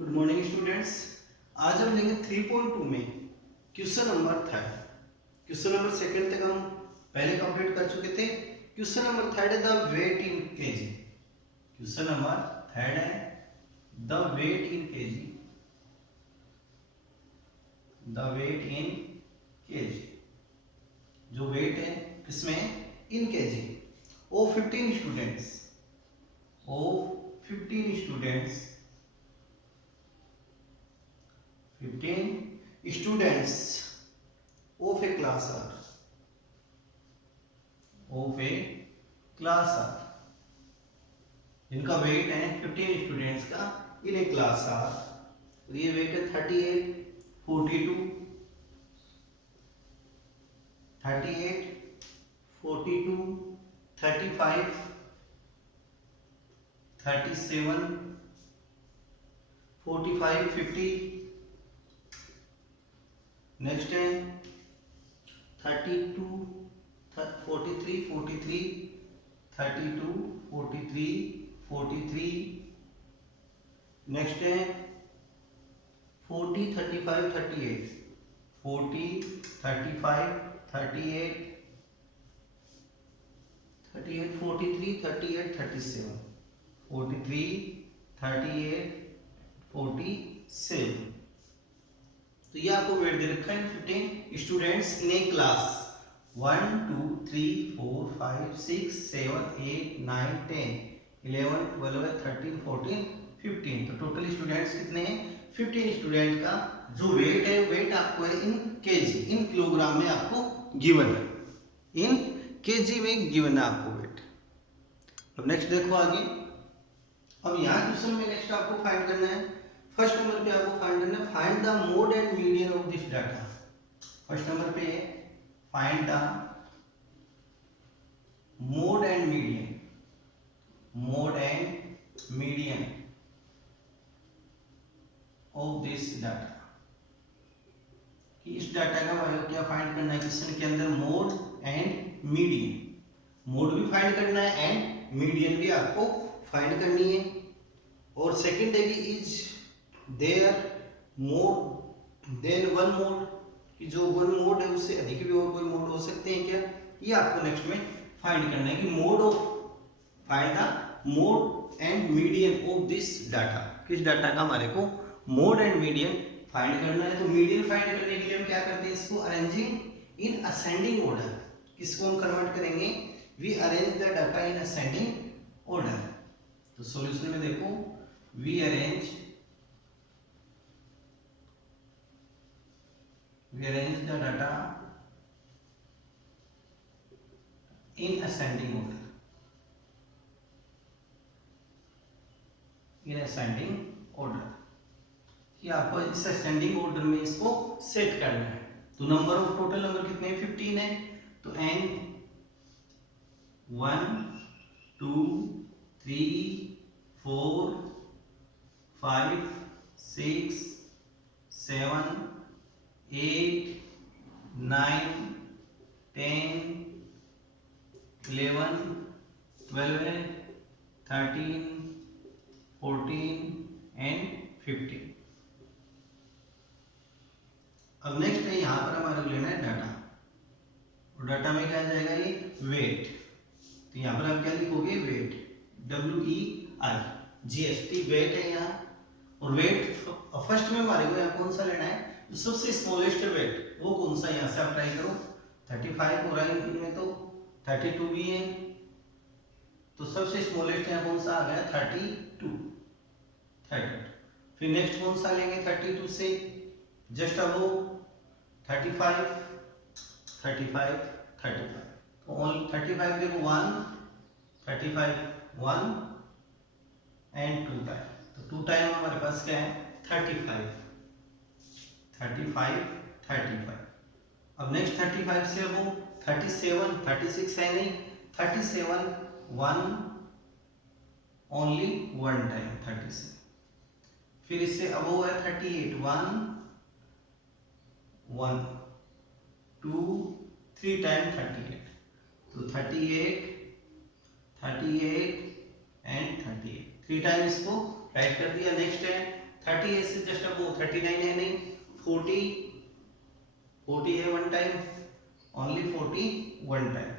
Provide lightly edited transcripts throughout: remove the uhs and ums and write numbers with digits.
Good morning students. आज हम लेंगे 3.2 में question number third. Question number second तक हम पहले कंप्लीट कर चुके थे। क्वेश्चन नंबर थर्ड है the weight in kg. Question number third है the weight in kg. The weight in kg, जो वेट है किसमें, in kg of 15 students, of 15 students 15 students of a class are, of a class are, जिनका wait है 15 students का इन ए class are. तो ये wait है 38, 42, 38, 42, 35, 37, 45, 50। नेक्स्ट है 32, 43, 43, 32, 43, 43। नेक्स्ट है 40, 35, 38, 40, 35, 38, 38, 43, 38, 37, 43, 38, 47। तो ये आपको वेट दे रखा है 15 स्टूडेंट्स इन ए क्लास 1 2 3 4 5 6 7 8 9 10 11 12 13 14 15। तो टोटल स्टूडेंट्स कितने हैं, 15 स्टूडेंट का जो वेट है, वेट आपको है इन केजी, इन किलोग्राम में आपको गिवन है, इन केजी में गिवन है आपको वेट। अब नेक्स्ट देखो आगे। अब यहाँ क्वेश्चन में नेक्स्ट आपको फाइंड करना है, फर्स्ट नंबर पे आपको फाइंड करना है, find the mode and median of this data. First number पे find the mode and median, mode and median of this data. कि इस डाटा का वैल्यू क्या फाइंड करना है क्वेश्चन के अंदर, मोड एंड मीडियन। मोड भी फाइंड करना है एंड मीडियन भी आपको फाइंड करनी है। और सेकेंड है कि is there mode than one mode, कि जो वन मोड है उससे अधिक भी और कोई मोड हो सकते हैं क्या, ये आपको नेक्स्ट में फाइंड करना है कि mode of, find the mode and median of this data. किस डाटा का हमारे को मोड एंड मीडियन फाइंड करना है। तो मीडियन फाइंड करने के लिए हम क्या करते हैं, इसको अरेंजिंग इन असेंडिंग ऑर्डर। किसको हम कन्वर्ट करेंगे, we arrange the data in ascending order. तो सॉल्यूशन में देखो, we arrange the data in ascending order, in ascending order। कि आपको इस ascending order में इसको सेट करना है। तो नंबर ऑफ टोटल नंबर कितने हैं, 15 है। तो n 1 2 3 4 5 6 7 8 9 10 11 12 13 14 एंड 15। अब नेक्स्ट है, यहाँ पर हमारे को लेना है डाटा, और डाटा में क्या आ जाएगा, ये वेट। तो यहाँ पर आप क्या लिखोगे, वेट, WEIGHT, वेट है यहाँ। और वेट फर्स्ट में हमारे को यहाँ कौन सा लेना है, सबसे स्मॉलेस्ट वेट वो कौन सा, यहाँ से आप ट्राई करो। 35 हो रहा है इनमें, तो 32 भी है। तो सबसे स्मॉलेस्ट यहाँ कौन सा आ गया, 32। फिर नेक्स्ट कौन सा लेंगे, 32 से जस्ट अबो 35 35 35। तो ओनली 35 देखो 1 35 1 एंड 2 टाइम। तो 2 टाइम हमारे पास क्या है, 35 35 35। अब नेक्स्ट 35 से अब 37 36 है नहीं, 37 1 ओनली 1 टाइम 37। फिर इससे अब वो है 38 1 1 2 3 टाइम 38। तो 38 38 एंड 38, 3 टाइम इसको राइट कर दिया। नेक्स्ट है 30 से जस्ट अब 39 है नहीं, 40 है one time, only 40 one time.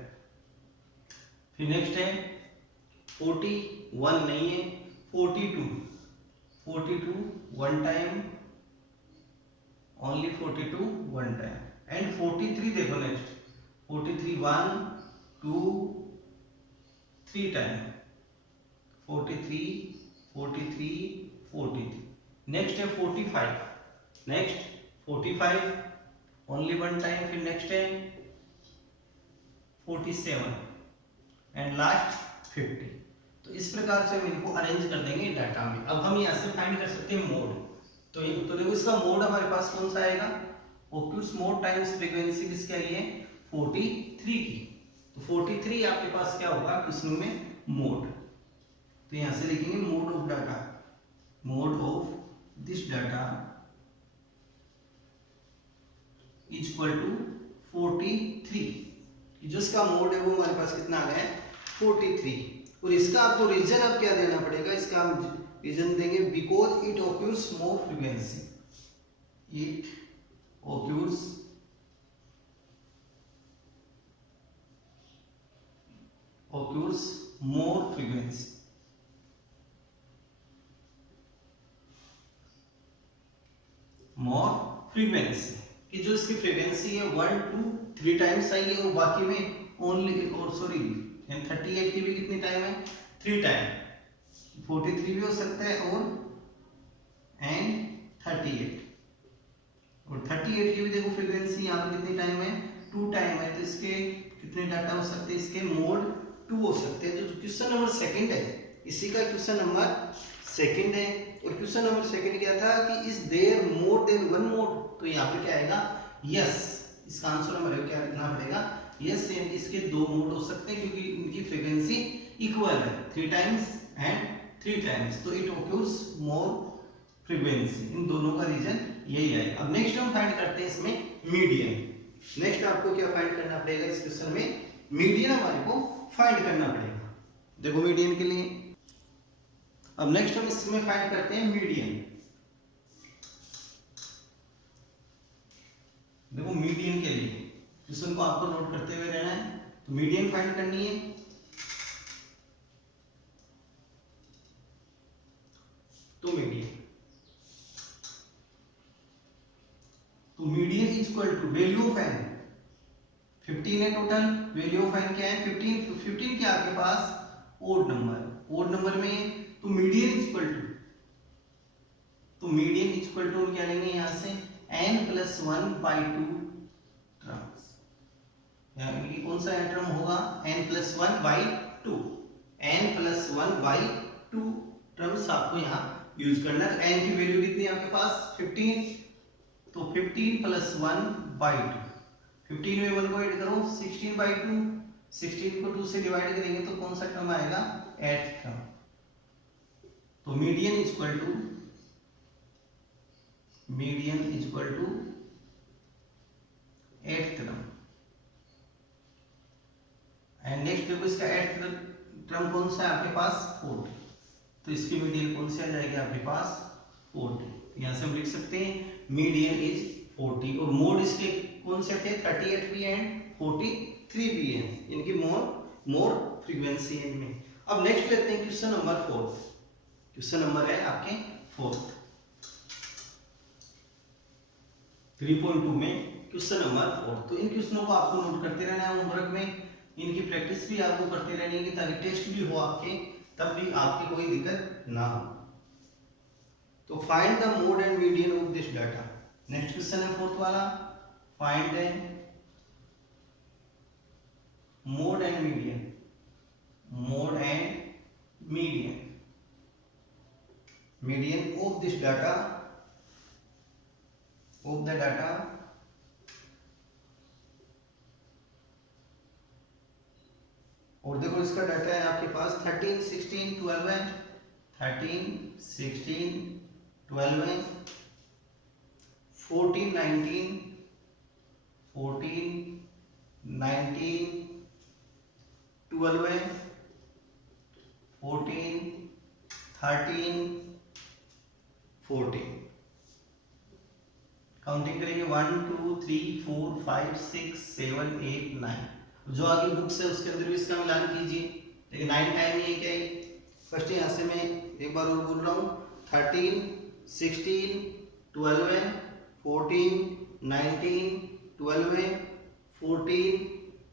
फिर नेक्स्ट है 41 नहीं है, 42 one time, only 42 one time. And 43 देखो नेक्स्ट, 43 1 2 3 टाइम, 43 नेक्स्ट है 45 ओनली वन टाइम। फिर नेक्स्ट है 47 एंड लास्ट 50। तो इस प्रकार से हम इनको अरेंज कर देंगे डाटा में। अब हम यहाँ से फाइंड कर सकते हैं मोड। तो देखो इसका मोड हमारे पास कौन सा आएगा, ओक्यूज मोड टाइम्स फ्रीक्वेंसी किसकी आई है, 43 की। तो 43 आपके पास क्या होगा क्वेश्चन में, मोड। तो यहां से लिखेंगे mode of data, mode of this data is equal to 43। जो इसका मोड है वो हमारे पास कितना आ गया है, 43। और इसका आपको रीजन अब क्या देना पड़ेगा, इसका हम रीजन देंगे because it occurs more frequency, it occurs more frequency, more frequency कि जो इसकी फ्रीक्वेंसी है 1 2 3 टाइम्स आई है, और बाकी में ओनली और सॉरी 38 की भी कितनी टाइम है, 3 टाइम। 43 भी हो सकता है और एंड 38, और 38 की भी देखो फ्रीक्वेंसी यहाँ पर कितनी टाइम है, 2 टाइम है। तो इसके कितने डाटा हो सकते हैं, इसके मोड 2 हो सकते हैं। जो क्वेश्चन नंबर सेकंड है, इसी का क्वेश्चन नंबर सेकंड है। और क्वेश्चन नंबर सेकंड क्या था कि is there more than one mode. तो यहाँ पे क्या आएगा, यस। इसका आंसर हमारे क्या लिखना पड़ेगा, यस। इसके 2 मोड हो सकते हैं क्योंकि इनकी फ्रीक्वेंसी इक्वल है, 3 टाइम्स एंड 3 टाइम्स। तो इट ऑक्यूर्स मोर फ्रीक्वेंसी। इन दोनों का रीजन यही है। अब नेक्स्ट हम फाइंड करते हैं इसमें मीडियन। नेक्स्ट आपको क्या फाइंड करना पड़ेगा इस क्वेश्चन में, मीडियन हमारे को फाइंड करना पड़ेगा। देखो मीडियन के लिए अब नेक्स्ट हम इसमें फाइंड करते हैं मीडियन। देखो मीडियन के लिए क्वेश्चन को आपको नोट करते हुए रहना है। तो मीडियन फाइंड करनी है। तो median is equal to value of N, 15 है टोटल। वैल्यू ऑफ एन क्या है, 15 क्या आपके पास ओड नंबर में। तो मीडियन इज इक्वल टू क्या लेंगे यहाँ से, n + 1/2 टर्म्स। यानी कि कौन सा टर्म होगा, n + 1/2, n + 1/2 टर्म्स आपको यहाँ यूज करना है। n की वैल्यू कितनी है आपके पास, 15। तो 15 + 1/2, 15 में 1 को ऐड करो, 16/2। 16 को 2 से डिवाइड करेंगे तो कौन सा टर्म आएगा, 8th टर्म। तो median is equal to 8th term. And next देखो इसका 8th टर्म कौन सा है आपके पास, 4। तो इसकी मीडियन कौन सी आ जाएगी आपके पास, 40। यहां से हम लिख सकते हैं मीडियन इज 40। और मोड इसके कौन से थे, 38 भी एंड 43 भी है। इनकी मोर फ्रीक्वेंसी है इनमें। अब नेक्स्ट लेते हैं क्वेश्चन नंबर 4। क्वेश्चन नंबर है आपके 4 3.2 में क्वेश्चन नंबर 4। तो इन क्वेश्चनों को आपको नोट करते रहना है होमवर्क में। इनकी प्रैक्टिस भी आपको करते रहनी है ताकि टेस्ट भी हो आपके, तब भी आपकी कोई दिक्कत ना हो। तो find the mode and median of this data. Next question है 4th वाला, find the mode and median of this data, of the data और देखो इसका डाटा है आपके पास 13 16 12 है, 13 16 12 है, 14 19 12 है, 14 13 14। काउंटिंग करेंगे 1 2 3 4 5 6 7 8 9। जो आगे बुक्स है उसके अंदर भी इसका मिलान कीजिए। लेकिन 9 टाइम ये क्या है, फर्स्ट यहाँ से मैं एक बार और बोल रहा हूँ, 13 16 12 14 19 12 14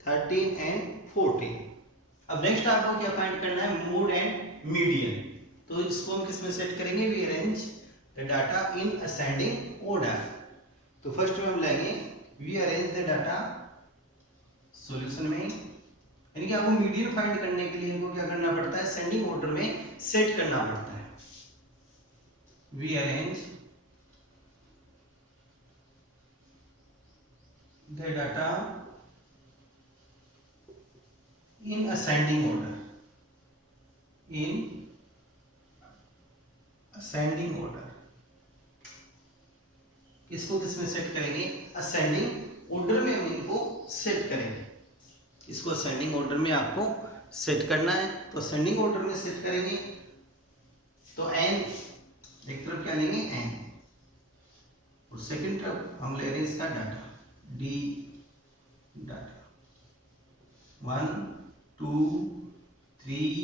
13 एंड 14। अब नेक्स्ट आपको क्या फाइंड करना है, मोड एंड मीडियन। तो इसको हम किस में सेट करेंगे, we arrange the data in ascending order. तो फर्स्ट में हम लेंगे we arrange the data solution में, यानी कि आपको मीडियन फाइंड करने के लिए इनको क्या करना पड़ता है, असेंडिंग ऑर्डर में सेट करना पड़ता है। We arrange the data in ascending order, in ascending order. इसको किस में सेट करेंगे, असेंडिंग ऑर्डर में हम इनको सेट करेंगे। इसको असेंडिंग ऑर्डर में आपको सेट करना है, तो असेंडिंग ऑर्डर में सेट करेंगे तो n एक तरफ क्या लेंगे n, और सेकंड तरफ हम ले रहे हैं इसका डाटा d डाटा 1 2 3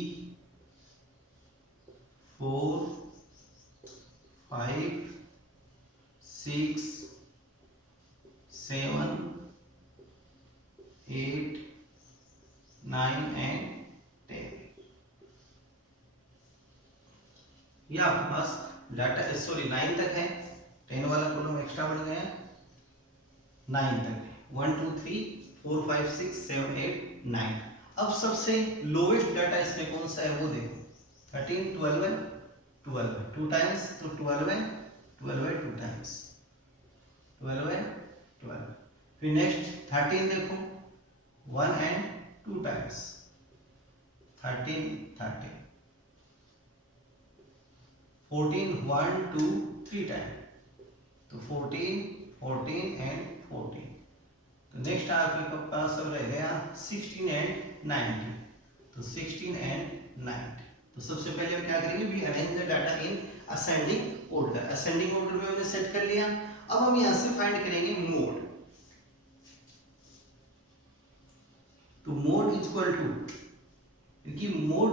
4 5 6 7 8 9 एंड 10। ये आपके पास डाटा सॉरी 9 तक है, 10 वाला कॉलम एक्स्ट्रा बन गया है, 9 तक है, 1 2 3 4 5 6 7 8 9। अब सबसे लोवेस्ट डाटा इसमें कौन सा है वो देखो, 13 12 12 2 टाइम्स, तो 12 12 2 टाइम्स 12 12। फिर नेक्स्ट 13 देखो 1 एंड 2 टाइम्स 13 13। 14 1 2 3 टाइम, तो 14 14 एंड 14। तो नेक्स्ट आपके पास अब रह गया 16 एंड 19, तो 16 एंड 19। तो सबसे पहले हम क्या करेंगे, we arrange the data in ascending order. Ascending order में हमने सेट कर लिया। अब हम यहां से फाइंड करेंगे मोड। तो मोड इज इक्वल टू, क्योंकि मोड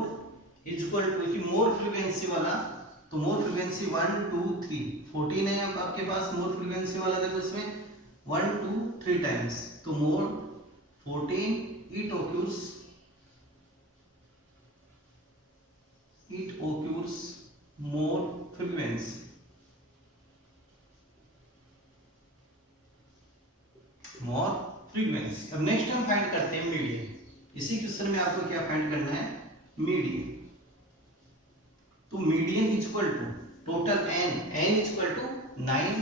इज इक्वल टू कि मोर फ्रीक्वेंसी वाला, तो मोर फ्रीक्वेंसी 1 2 3 14 है अब आपके पास मोर फ्रीक्वेंसी वाला, देखो इसमें 1 2 3 टाइम्स, तो मोर 14 it occurs more frequency, more frequency. अब नेक्स्ट हम फाइंड करते हैं मीडियन। इसी क्वेश्चन में आपको क्या फाइंड करना है, मीडियन। तो median is equal to total n is equal to 9,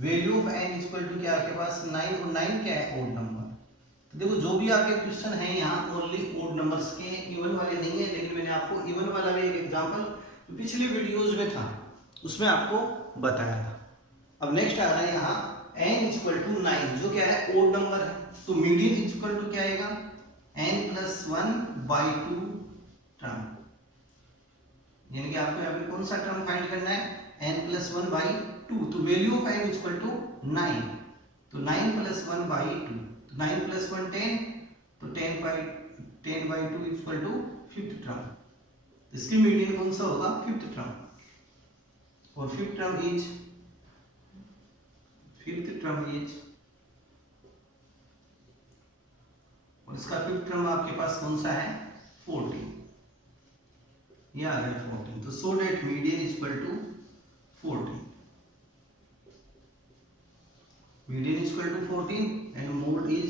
value of n is equal to क्या आपके पास 9, और 9 क्या है, ओड नंबर। तो देखो जो भी आपके क्वेश्चन है यहाँ ओनली ओड नंबर्स के, इवन वाले नहीं है। लेकिन मैंने आपको इवन वाला भी एक एग्जांपल पिछली वीडियोस में था उसमें आपको बताया था। अब नेक्स्ट आ रहा है यहाँ n इज इक्वल टू 9, जो क्या है ओड नंबर है। तो मीडियन इज इक्वल टू क्या आएगा, n प्लस 1/2 टर्म, यानी कि आपको यहाँ पे कौन सा टर्म फाइंड करना है, n प्लस 1/2। तो value of n is equal to 9, तो 9 प्लस 1/2, तो 9 प्लस 1 10, तो 10/2 is equal to 5th term. इसकी मीडियन कौन सा होगा, 5th टर्म, और 5th टर्म इज और इसका 5th टर्म आपके पास कौन सा है, 14, ये आ गया 14। तो so that median is equal to 14, median is equal to 14 and mode is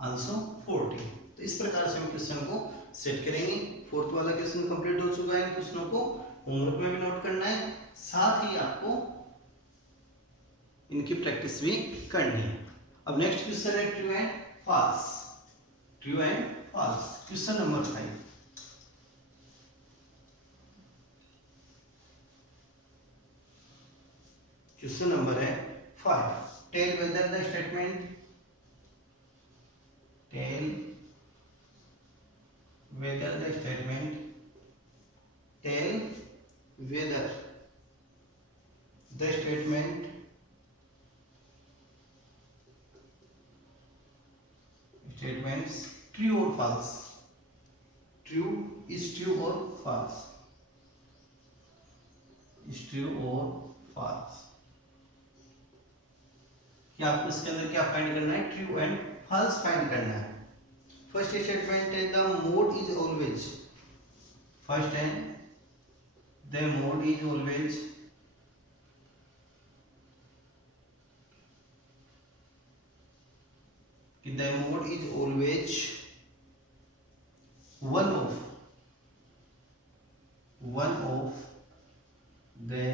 also 14। तो इस प्रकार से हम क्वेश्चन को सेट करेंगे। फोर्थ वाला क्वेश्चन कंप्लीट हो चुका है। क्वेश्चनों को होमवर्क में भी नोट करना है, साथ ही आपको इनकी प्रैक्टिस भी करनी है। अब नेक्स्ट क्वेश्चन है true and false. True and false, question number 5। Question number है 5। Tell whether the statement, tell whether the statement, tell whether the statements true और फॉल्स, ट्रू इज ट्रू और फॉल्स, इज ट्रू और false. क्या आपको इसके अंदर क्या find करना है? ट्रू एंड फॉल्स फाइंड करना है। फर्स्ट स्टेटमेंट है the mode is always, first है the mode is always the mode is always one of the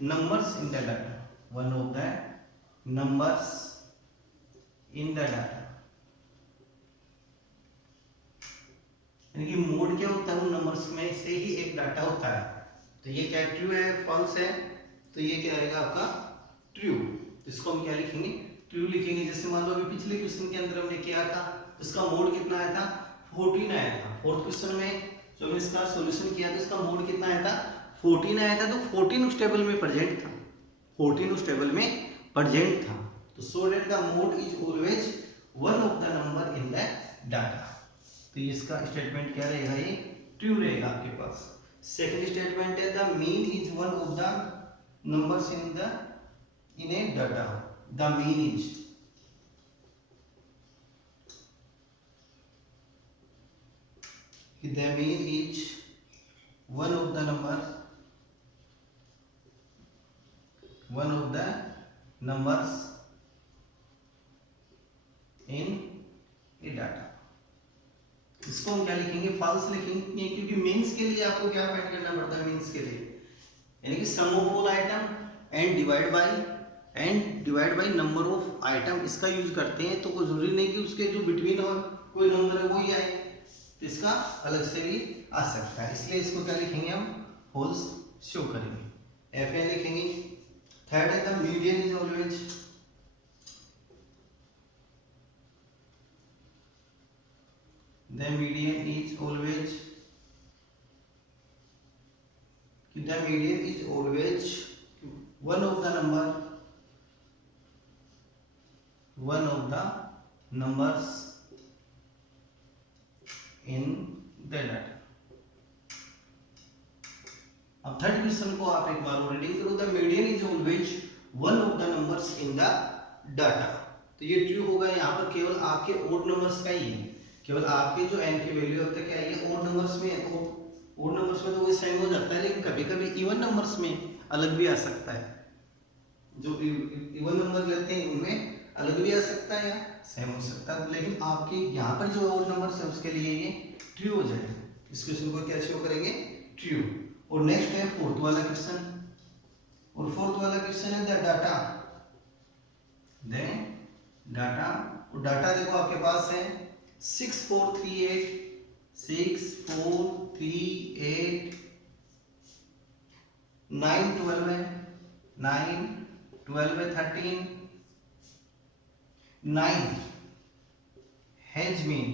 numbers in the data, one of the numbers in the data। यानी कि mode क्या होता है? उन नंबर्स में से ही एक डाटा होता है। तो ये क्या ट्रू है फॉल्स है? तो ये क्या आएगा आपका ट्रू। इसको हम क्या लिखेंगे? ट्रू लिखेंगे। जैसे मान लो अभी पिछले क्वेश्चन के अंदर हमने किया था, इसका मोड कितना आया था? 14 आया था। फोर्थ क्वेश्चन में जो हमने इसका सॉल्यूशन किया था, इसका मोड कितना आया था? 14 आया था। तो 14 उस टेबल में प्रेजेंट था, 14 उस टेबल में प्रेजेंट था। तो so that the mode is always one of the number in the data. तो इसका स्टेटमेंट क्या रहेगा? ये ट्रू रहेगा आपके पास। सेकंड स्टेटमेंट है the mean is one of the numbers in a data, the mean is, the mean is one of the numbers in a data। इसको हम क्या लिखेंगे? फॉल्स लिखेंगे, क्योंकि मीन्स के लिए आपको क्या फाइंड करना पड़ता है? मीन्स के लिए यानी कि sum of all item and divide by number of item, इसका यूज करते हैं। तो कोई जरूरी नहीं कि उसके जो बिटवीन और कोई नंबर है वो ही आए, तो इसका अलग से भी आ सकता है। इसलिए इसको क्या लिखेंगे हम? फॉल्स शो करेंगे, एफ एन लिखेंगे। थर्ड है the median is always, the median is always, the median is always one of the numbers in the data। अब थर्ड क्वेश्चन को आप एक बार रीडिंग करो। The median is always one of the numbers in the data. तो ये true होगा। यहाँ पर केवल आपके ओड नंबर्स का ही है, केवल आपके जो एन की वैल्यू होता है क्या ये ओड नंबर्स में है। तो ओड नंबर्स में तो वो सेम हो जाता है, लेकिन कभी कभी इवन नंबर्स में अलग भी आ सकता है। जो इवन नंबर लेते हैं उनमें अलग भी आ सकता है या सेम हो सकता है। लेकिन आपके यहाँ पर जो ओड नंबर है उसके लिए ये ट्रू हो जाएगा। इस क्वेश्चन को क्या शो करेंगे? ट्रू। और नेक्स्ट है फोर्थ वाला क्वेश्चन, और फोर्थ वाला क्वेश्चन है द डाटा। और डाटा देखो आपके पास है 6438 9 12 है, 9 12 है, 13 9 हैज मीन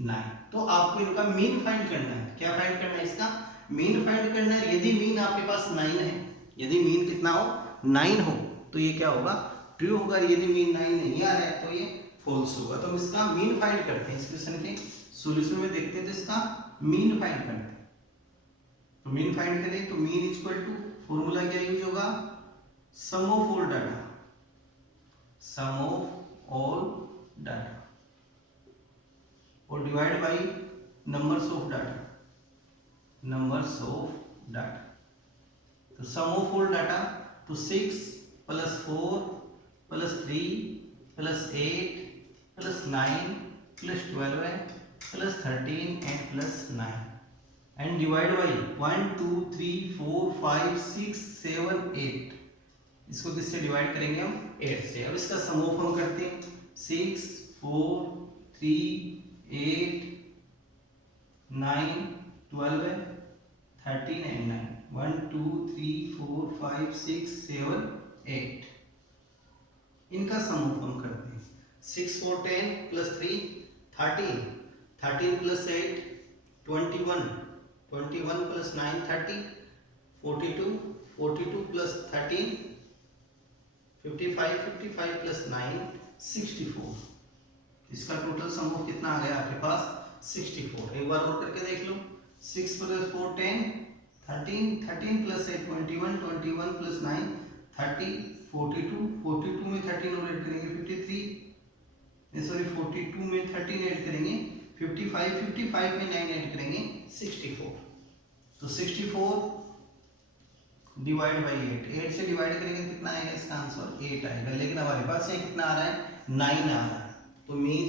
9। तो आपको इनका मीन फाइंड करना है। क्या फाइंड करना है? इसका मीन फाइंड करना है। यदि मीन आपके पास 9 है, यदि मीन कितना हो? 9 हो, तो ये क्या होगा? ट्रू होगा। यदि मीन 9 नहीं आ रहा है तो ये फॉल्स होगा। तो हम इसका मीन फाइंड करते हैं। इस क्वेश्चन के सॉल्यूशन में देखते हैं तो इसका मीन फाइंड करते हैं। तो मीन फाइंड करें तो मीन इक्वल टू फॉर्मूला क्या यूज होगा? Sum of all data, sum of all data और divide by numbers of data, numbers of data. तो सम ऑफ ऑल डाटा तो 6 plus 4 plus 3 plus 8 plus 9 plus 12 plus 13 and plus 9 and divide by 1 2 3 4 5 6 7 8। इसको किससे divide करेंगे हम? 8 से। अब इसका सम ऑफ हम करते हैं 6 4 3 8 9 12 13 एंड 9 1 2 3 4 5 6 7 8। इनका सम ऑफ हम करते हैं 6 4 10 plus 3 13 13 plus 8 21, 21 plus 9 30, 42, 42 plus 13 55, 55 plus 9 64। इसका टोटल सम ऑफ कितना आ गया आपके पास 64। एक बार और करके देख लो। 6 प्लस 4 10, 13, 13 प्लस 8 21, 21 प्लस 9 30, 42, 42 में 13 और ऐड करेंगे 53, सॉरी 42 में 13 ऐड करेंगे 55, 55 में 9 ऐड करेंगे 64। तो 64 डिवाइड बाई 8, 8 से डिवाइड करेंगे कितना आएगा, इसका आंसर 8 आएगा। लेकिन हमारे पास ये कितना आ रहा है 9 आ रहा है, तो mean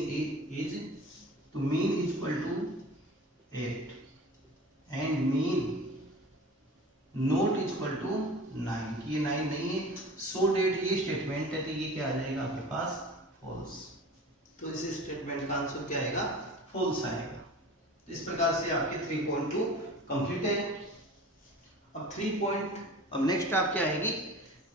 is equal to 8 and mean not is equal to 9। ये 9 नहीं है, सो डेट ये स्टेटमेंट है, तो ये क्या आ जाएगा आपके पास फॉल्स। तो इस स्टेटमेंट का आंसर क्या आएगा, फॉल्स आएगा। इस प्रकार से आपके 3.2 कंप्लीट है। अब नेक्स्ट आपकी आएगी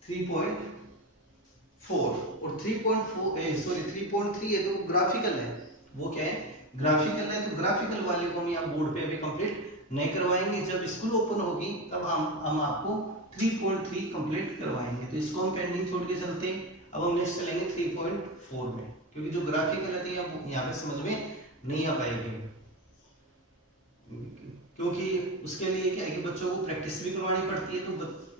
3.4 और 3.3 है तो ग्राफिकल है। वो क्या है, ग्राफिकल है, तो ग्राफिकल वाले को हम यहाँ बोर्ड पे अभी कंप्लीट नहीं करवाएंगे। जब स्कूल ओपन होगी तब हम आपको 3.3 कंप्लीट करवाएंगे। तो इसको हम पेंडिंग छोड़ के चलते हैं। अब हम नेक्स्ट चलेंगे 3.4 में, क्योंकि जो ग्राफिकल है यहाँ पे समझ में नहीं आ पाएगी, क्योंकि उसके लिए क्या है कि बच्चों को प्रैक्टिस भी करवानी पड़ती है। तो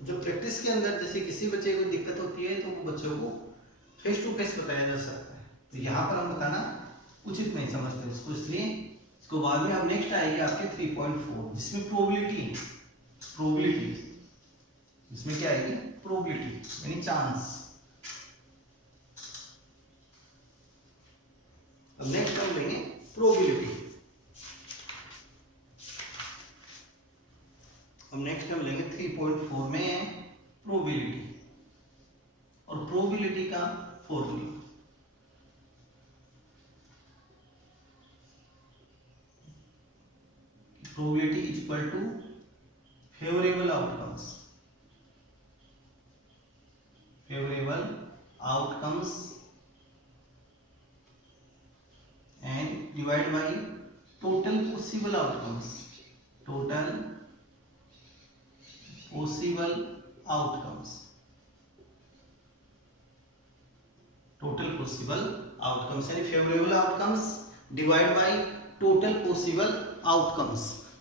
जब प्रैक्टिस के अंदर जैसे किसी बच्चे को दिक्कत होती है तो वो बच्चों को फेस टू फेस बताया जा सकता है। तो यहाँ पर हम बताना उचित नहीं समझते उसको, इसलिए इसको बाद में। अब नेक्स्ट आएगी आपके 3.4 जिसमें प्रोबेबिलिटी इसमें क्या आएगी, प्रोबेबिलिटी यानी चांस। अब नेक्स्ट हम लेंगे प्रोबेबिलिटी। अब नेक्स्ट हम लेंगे 3.4 में है प्रोबेबिलिटी, और प्रोबेबिलिटी का formula probability is equal to favourable outcomes and divide by total possible outcomes. Total possible outcomes यानी favourable outcomes divide by total possible outcomes.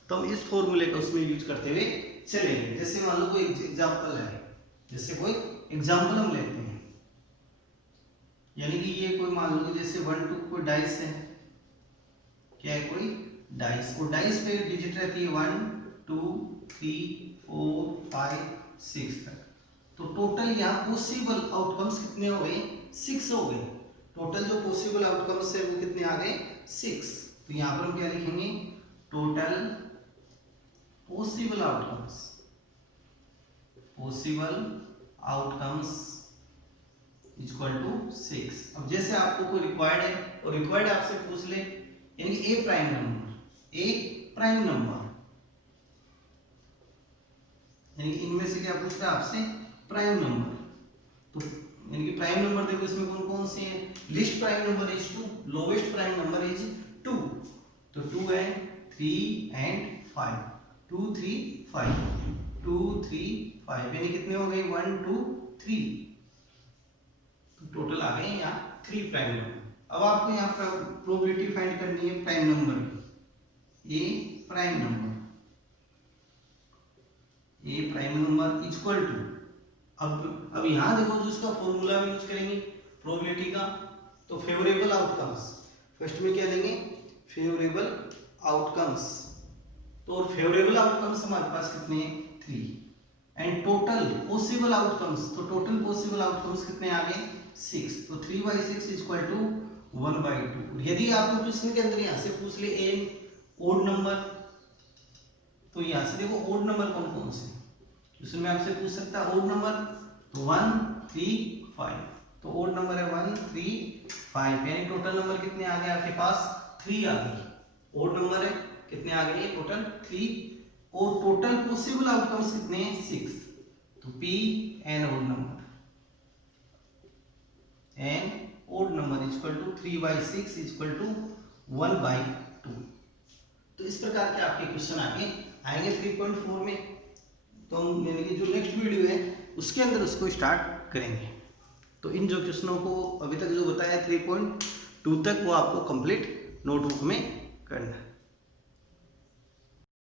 तो हम इस फॉर्मूले का उसमें यूज करते हुए चलेंगे। जैसे मान लो कोई एग्जांपल है, जैसे कोई एग्जांपल हम लेते हैं, यानी कि ये कोई मान लो कि जैसे 1 2 कोई डाइस है, क्या है कोई डाइस, और डाइस पे डिजिट रहती है 1 2 3 4 5 6 तक। तो टोटल यहाँ पॉसिबल आउटकम्स कितने हो गए, 6 हो गए। टोटल जो पॉसिबल आउटकम्स है वो कितने आ गए, 6। तो यहाँ पर हम क्या लिखेंगे, total possible outcomes equal to 6। अब जैसे आपको कोई रिक्वायर्ड है और रिक्वायर्ड आपसे पूछ ले, यानी ए प्राइम नंबर, यानी इनमें से क्या पूछ रहा है आपसे, प्राइम नंबर। तो यानी कि प्राइम नंबर देखो इसमें कौन कौन से हैं, list prime number is 2, lowest prime number is 2। तो 2 है 3 एंड 5, 2 3 5, 2 3 5 यानी कितने हो गए 1 2 3। तो टोटल आ गए यहाँ 3 प्राइम नंबर। अब आपको यहाँ पर प्रोबेबिलिटी फाइंड करनी है प्राइम नंबर की। ए प्राइम नंबर इक्वल टू, अब यहाँ देखो जो इसका फॉर्मूला यूज करेंगे प्रोबेबिलिटी का, तो फेवरेबल आउटकम्स। फर्स्ट में क्या लेंगे, फेवरेबल आउटकम्स। तो और फेवरेबल आउटकम्स हमारे पास कितने हैं 3, एंड टोटल पॉसिबल आउटकम्स, तो टोटल पॉसिबल आउटकम्स कितने आ गए 6। तो 3/6 इक्वल टू 1/2। यदि आपको क्वेश्चन के अंदर यहाँ से पूछ ले एन ओड नंबर, तो यहाँ से देखो ओड नंबर कौन कौन से, क्वेश्चन में आपसे पूछ सकता है ओड नंबर, तो 1 3 5। तो ओड नंबर है 1 3 5, यानी टोटल नंबर कितने आ गए आपके पास 3 आ गए। ओड नंबर है कितने आ गए टोटल 3, और टोटल पॉसिबल आउटकम्स कितने हैं 6। तो P N odd number equal to 3/6 equal to 1/2। तो इस प्रकार के आपके क्वेश्चन आगे आएंगे 3.4 में। तो हम यानी कि जो नेक्स्ट वीडियो है उसके अंदर उसको स्टार्ट करेंगे। तो इन जो क्वेश्चनों को अभी तक जो बताया 3.2 तक वो आपको कंप्लीट नोटबुक में करना है।